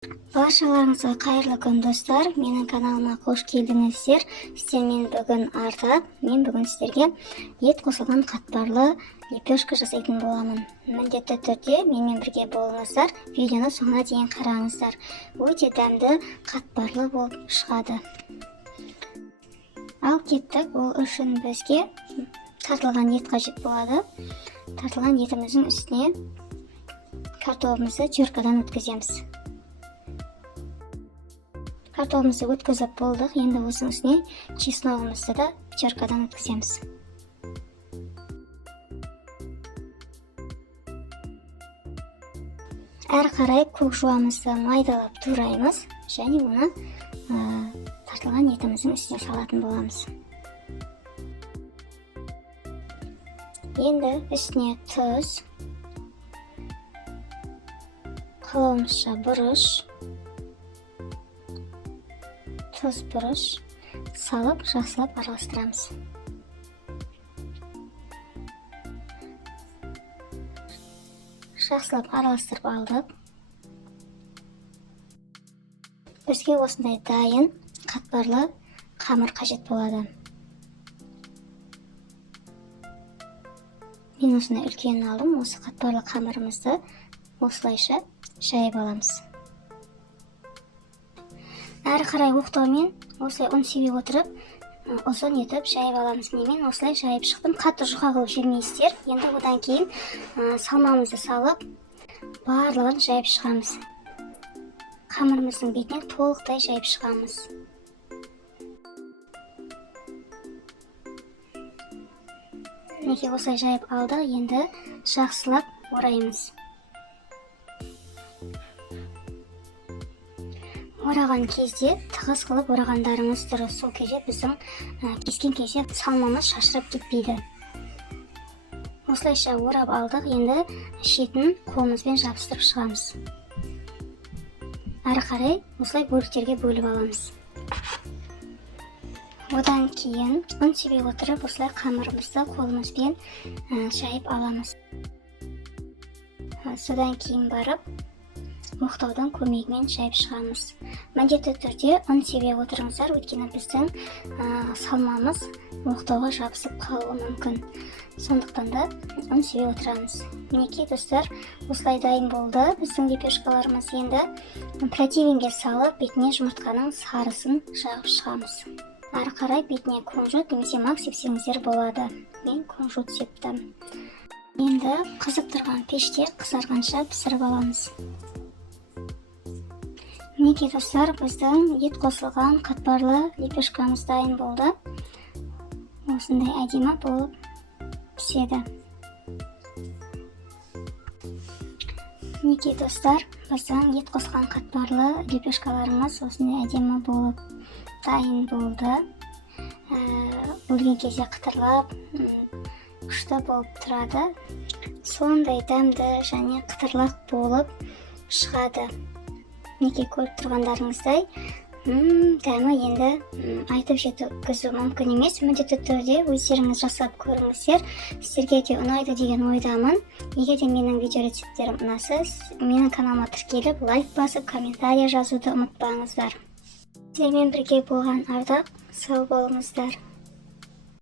Баршаларыңызға қайырлы күн достар. Менің каналыма қош келдіңіздер. Сіздермен бүгін Ардақ. Мен бүгін сіздерге ет қосылған қатпарлы лепешка жасайтын боламын. Міндетті түрде менімен бірге болыңыздар. Видеоны соңына дейін қараңыздар. Өте дәмді қатпарлы болып шығады. Ал кеттік. Ол үшін бізге тартылған ет қажет болады. Тартылған етіміздің үстіне картофелімізді теркадан өткіземіз. Картофелімізді өткізіп болдық. Енді осының үстіне чесногымызды да теркадан өткіземіз. Әрі қарай көк жуамызды майдалап тураймыз және оны тартылған етіміздің үстіне салатын боламыз. Енді үстіне тұз, қалауымызша бұрыш, тұз бұрыш салып жақсылап араластырамыз. Жақсылап араластырып алдық. Бізге осындай дайын қатпарлы қамыр қажет болады. Мен осындай үлкен алдым. Осы қатпарлы қамырымызды осылайша жайып аламыз. Әрі қарай оқтаумен осылай ұн себе отырып, ұзын етіп жайып аламыз. Мен осылай жайып шықтым. Қатты жұқа қылып жемейсіздер. Енді одан кейін салмамызды салып, барлығын жайып шығамыз. Қамырымыздың бетінен толықтай жайып шығамыз. Неге осылай жайып алдық, енді жақсылап ораймыз. Ораған кезде тығыз қылып орағандарыңыз дұрыс. Сол кезде біздің кескен кезде салмамыз шашырап кетпейді. Осылайша орап алдық. Енді шетін қолымызбен жабыстырып шығамыз. Әрі қарай осылай бөліктерге бөліп аламыз. Одан кейін ұн себе отырып осылай қамырымызды қолымызбен жайып аламыз. Содан кейін барып оқтаудың көмегімен жайып шығамыз. Міндетті түрде ұн себе отырыңыздар, өйткені біздің салмамыз оқтауға жабысып қалуы мүмкін. Сондықтан да ұн себе отырамыз. Мінекей достар, осылай дайын болды біздің лепешкаларымыз. Енді противенге салып, бетіне жұмыртқаның сарысын жағып шығамыз. Әрі қарай бетіне кунжут немесе мак сепсеңіздер болады. Мен кунжут септім. Енді қызып тұрған пеште қызарғанша пісіріп аламыз. Мінекей достар, біздің ет қосылған қатпарлы лепешкамыз дайын болды. Осындай әдемі болып піседі. Мінекей достар, біздің ет қосылған қатпарлы лепешкаларымыз осындай әдемі болып дайын болды. Өлген кезде қытырлап, күшті болып тұрады. Сондай дәмді және қытырлақ болып шығады. Неге көріп тұрғандарыңыздай, дәмі енді айтып жеткізу мүмкін емес. Міндетті түрде өздеріңіз жасап көріңіздер. Сіздерге де ұнайды деген ойдамын. Егер де менің видео рецепттерім ұнаса, менің каналыма тіркеліп, лайк басып, комментария жазуды ұмытпаңыздар. Сіздермен бірге болған Ардақ, сау болыңыздар.